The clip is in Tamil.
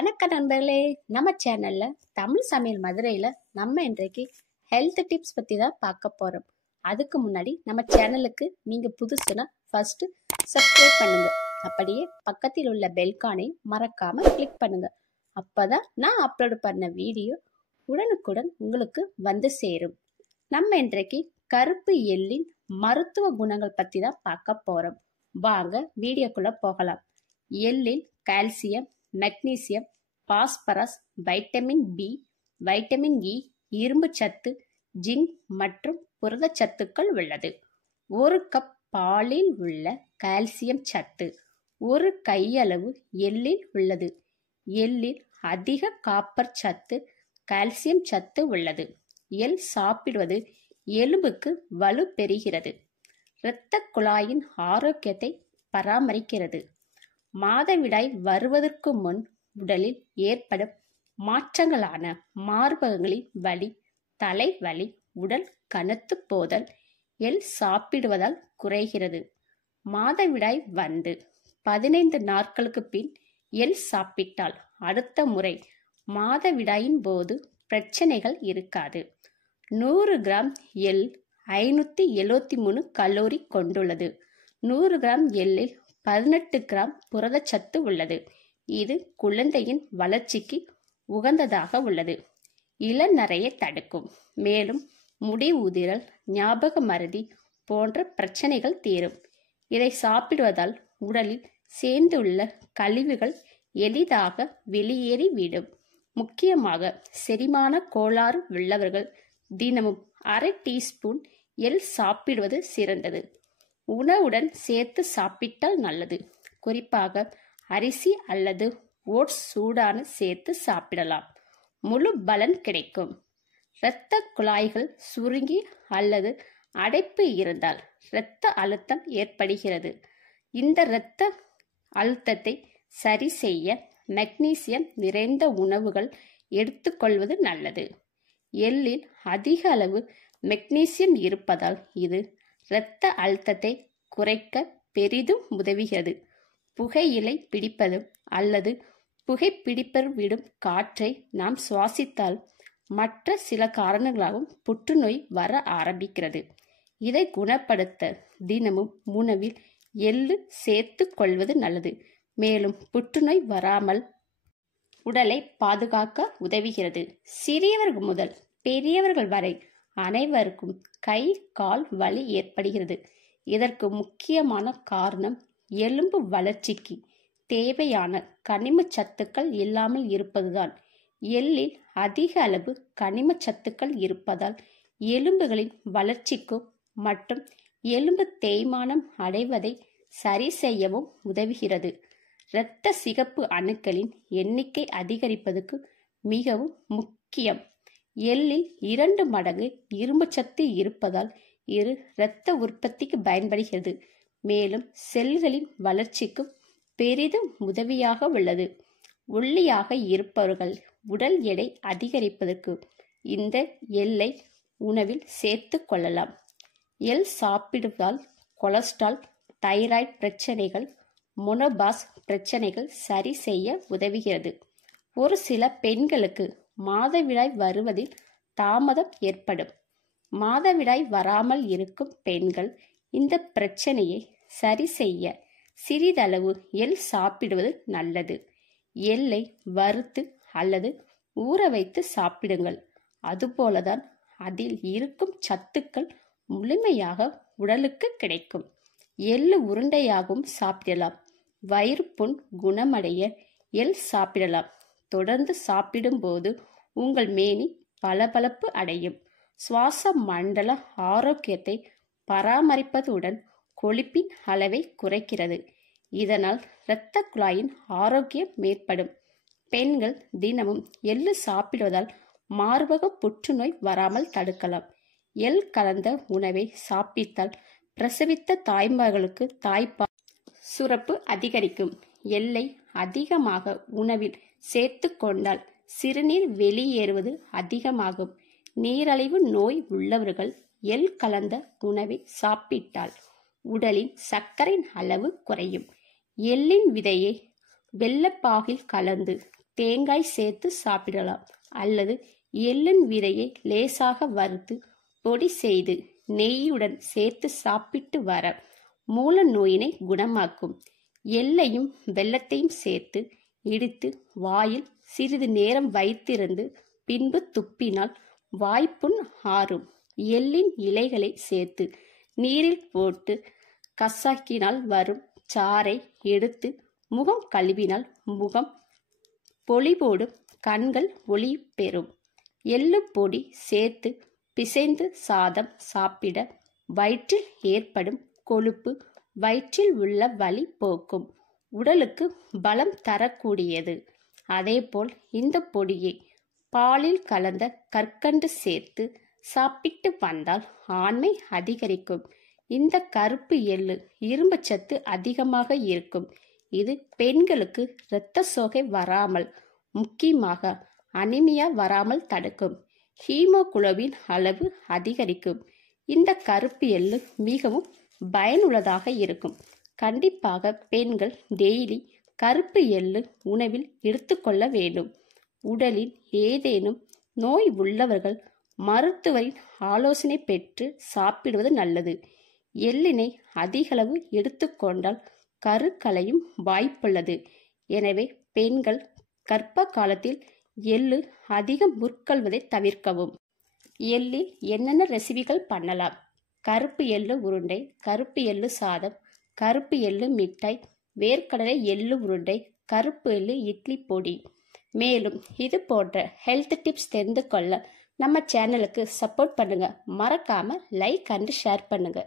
வணக்கம் நண்பர்களே. நம்ம சேனல்ல தமிழ் சமையல் மதுரையில நம்ம இன்றைக்கு ஹெல்த் டிப்ஸ் பத்தி தான் பார்க்க போறோம். அதுக்கு முன்னாடி நம்ம சேனலுக்கு நீங்க புதுசுனா ஃபர்ஸ்ட் சப்ஸ்கிரைப் பண்ணுங்க. அப்படியே பக்கத்தில் உள்ள பெல்கானை மறக்காம கிளிக் பண்ணுங்க. அப்பதான் நான் அப்லோட் பண்ண வீடியோ உடனுக்குடன் உங்களுக்கு வந்து சேரும். நம்ம இன்றைக்கு கருப்பு எள்ளின் மருத்துவ குணங்கள் பத்தி தான் பார்க்க போறோம். வாங்க வீடியோக்குள்ள போகலாம். எள்ளில் calcium, magnesium, phosphorus, vitamin B, vitamin E, இரும்பு சத்து, ஜிங்க் மற்றும் புரதச்சத்துக்கள் உள்ளது. ஒரு கப் பாலில் உள்ள கால்சியம் சத்து ஒரு கையளவு எள்ளில் உள்ளது. எள்ளில் அதிக காப்பர் சத்து, கால்சியம் சத்து உள்ளது. எள் சாப்பிடுவது எலும்புக்கு வலு பெறுகிறது. இரத்த குழாயின் ஆரோக்கியத்தை பராமரிக்கிறது. மாதவிடாய் வருவதற்கு முன் உடலில் ஏற்படும் மாற்றங்களான மார்பகங்களின் வலி, தலைவலி, உடல் கனத்து போதல் எள் சாப்பிடுவதால் குறைகிறது. மாதவிடாய் வந்து 15 நாட்களுக்கு பின் எள் சாப்பிட்டால் அடுத்த முறை மாதவிடாயின் போது பிரச்சனைகள் இருக்காது. 100 கிராம் எள் 573 கலோரி கொண்டுள்ளது. 100 கிராம் எள்ளில் 18 கிராம் புரதச்சத்து உள்ளது. இது குழந்தையின் வளர்ச்சிக்கு உகந்ததாக உள்ளது. இளநரையை தடுக்கும். மேலும் முடி உதிரல், ஞாபக மறதி போன்ற பிரச்சனைகள் தீரும். இதை சாப்பிடுவதால் உடலில் சேர்ந்துள்ள கழிவுகள் எளிதாக வெளியேறிவிடும். முக்கியமாக செரிமான கோளாறு உள்ளவர்கள் தினமும் அரை டீஸ்பூன் எள் சாப்பிடுவது சிறந்தது. உணவுடன் சேர்த்து சாப்பிட்டால் நல்லது. குறிப்பாக அரிசி அல்லது ஓட்ஸ் சூடான சேர்த்து சாப்பிடலாம். முழு பலன் கிடைக்கும். இரத்த குழாய்கள் சுருங்கி அல்லது அடைப்பு இருந்தால் இரத்த அழுத்தம் ஏற்படுகிறது. இந்த இரத்த அழுத்தத்தை சரி செய்ய மெக்னீசியம் நிறைந்த உணவுகள் எடுத்துக்கொள்வது நல்லது. எள்ளில் அதிக அளவு மெக்னீசியம் இருப்பதால் இது இரத்த அழுத்தத்தை குறைக்க பெரிதும் உதவுகிறது. புகையிலை பிடிப்பதும் அல்லது புகைப்பிடிப்பர் விடும் காற்றை நாம் சுவாசித்தால் மற்ற சில காரணங்களாகவும் புற்றுநோய் வர ஆரம்பிக்கிறது. இதை குணப்படுத்த தினமும் உணவில் எள்ளு சேர்த்து கொள்வது நல்லது. மேலும் புற்றுநோய் வராமல் உடலை பாதுகாக்க உதவுகிறது. சிறியவர்கள் முதல் பெரியவர்கள் வரை அனைவருக்கும் கை கால் வலி ஏற்படுகிறது. இதற்கு முக்கியமான காரணம் எலும்பு வளர்ச்சிக்கு தேவையான கனிம சத்துக்கள் இல்லாமல் இருப்பதுதான். எள்ளில் அதிக அளவு கனிம சத்துக்கள் இருப்பதால் எலும்புகளின் வளர்ச்சிக்கும் மற்றும் எலும்பு தேய்மானம் அடைவதை சரி செய்யவும் உதவுகிறது. இரத்த சிகப்பு அணுக்களின் எண்ணிக்கை அதிகரிப்பதற்கு மிகவும் முக்கியம். எள்ளில் 2 மடங்கு இரும்பு சத்து இருப்பதால் இது இரத்த உற்பத்திக்கு பயன்படுகிறது. மேலும் செல்களின் வளர்ச்சிக்கும் பெரிதும் உதவியாக உள்ளது. ஒல்லியாக இருப்பவர்கள் உடல் எடை அதிகரிப்பதற்கு இந்த எள்ளை உணவில் சேர்த்து கொள்ளலாம். எள் சாப்பிடுவதால் கொலஸ்ட்ரால், தைராய்டு பிரச்சனைகள், மொனோபாஸ் பிரச்சனைகள் சரி செய்ய உதவுகிறது. ஒரு சில பெண்களுக்கு மாதவிடாய் வருவதில் தாமதம் ஏற்படும். மாதவிடாய் வராமல் இருக்கும் பெண்கள் இந்த பிரச்சனையை சரி செய்ய சிறிதளவு எள் சாப்பிடுவது நல்லது. எள்ளை வறுத்து அல்லது ஊற வைத்து சாப்பிடுங்கள். அதுபோலதான் அதில் இருக்கும் சத்துக்கள் முழுமையாக உடலுக்கு கிடைக்கும். எள்ளு உருண்டையாகவும் சாப்பிடலாம். வயிறு புண் குணமடைய எள் சாப்பிடலாம். தொடர்ந்து சாப்பிடும்போது உங்கள் மேனி பளபளப்பு அடையும். சுவாச மண்டல ஆரோக்கியத்தை பராமரிப்பதுடன் கொழுப்பின் அளவை குறைக்கிறது. இதனால் இரத்த குழாயின் ஆரோக்கியம் மேம்படும். பெண்கள் தினமும் எள்ளு சாப்பிடுவதால் மார்பக புற்றுநோய் வராமல் தடுக்கலாம். எள் கலந்த உணவை சாப்பிட்டால் பிரசவித்த தாய்மார்களுக்கு தாய்ப்பால் சுரப்பு அதிகரிக்கும். எள்ளை அதிகமாக உணவில் சேர்த்து கொண்டால் சிறுநீர் வெளியேறுவது அதிகமாகும். நீரிழிவு நோய் உள்ளவர்கள் எள் கலந்த உணவை சாப்பிட்டால் உடலின் சர்க்கரையின் அளவு குறையும். எள்ளின் விதையை வெள்ளப்பாகில் கலந்து தேங்காய் சேர்த்து சாப்பிடலாம். அல்லது எள்ளின் விதையை லேசாக வறுத்து பொடி செய்து நெய்யுடன் சேர்த்து சாப்பிட்டு வர மூல நோயினை குணமாக்கும். எள்ளையும் வெல்லத்தையும் சேர்த்து இடித்து வாயில் சிறிது நேரம் வைத்திருந்து பின்பு துப்பினால் வாய்ப்புண் ஆறும். எள்ளின் இலைகளை சேர்த்து நீரில் போட்டு கசக்கினால் வரும் சாறை எடுத்து முகம் கழுவினால் முகம் பொலிவோடு கண்கள் ஒளி பெறும். எள்ளு பொடி சேர்த்து பிசைந்து சாதம் சாப்பிட வயிற்றில் ஏற்படும் கொழுப்பு, வயிற்றில் உள்ள வலி போக்கும். உடலுக்கு பலம் தரக்கூடியது. அதேபோல் இந்த பொடியை பாலில் கலந்த கற்கண்டு சேர்த்து சாப்பிட்டு வந்தால் ஆண்மை அதிகரிக்கும். இந்த கருப்பு எள்ளு இரும்புச்சத்து அதிகமாக இருக்கும். இது பெண்களுக்கு இரத்த சோகை வராமல், முக்கியமாக அனிமியா வராமல் தடுக்கும். ஹீமோகுளோபின் அளவு அதிகரிக்கும். இந்த கருப்பு எள்ளு மிகவும் பயனுள்ளதாக இருக்கும். கண்டிப்பாக பெண்கள் டெய்லி கருப்பு எள்ளு உணவில் எடுத்துக்கொள்ள வேண்டும். உடலில் ஏதேனும் நோய் உள்ளவர்கள் மருத்துவரின் ஆலோசனை பெற்று சாப்பிடுவது நல்லது. எள்ளினை அதிகளவு எடுத்துக்கொண்டால் கருக்கலையும் வாய்ப்புள்ளது. எனவே பெண்கள் கர்ப்ப காலத்தில் எள்ளு அதிகம் உட்கொள்வதை தவிர்க்கவும். எள்ளில் என்னென்ன ரெசிபிகள் பண்ணலாம்? கருப்பு எள்ளு உருண்டை, கருப்பு எள்ளு சாதம், கருப்பு எள்ளு மிட்டாய், வேர்க்கடலை எள்ளு உருண்டை, கருப்பு எள்ளு இட்லி பொடி. மேலும் இது போன்ற ஹெல்த் டிப்ஸ் தெரிந்து கொள்ள நம்ம சேனலுக்கு சப்போர்ட் பண்ணுங்க. மறக்காம லைக் அண்ட் ஷேர் பண்ணுங்க.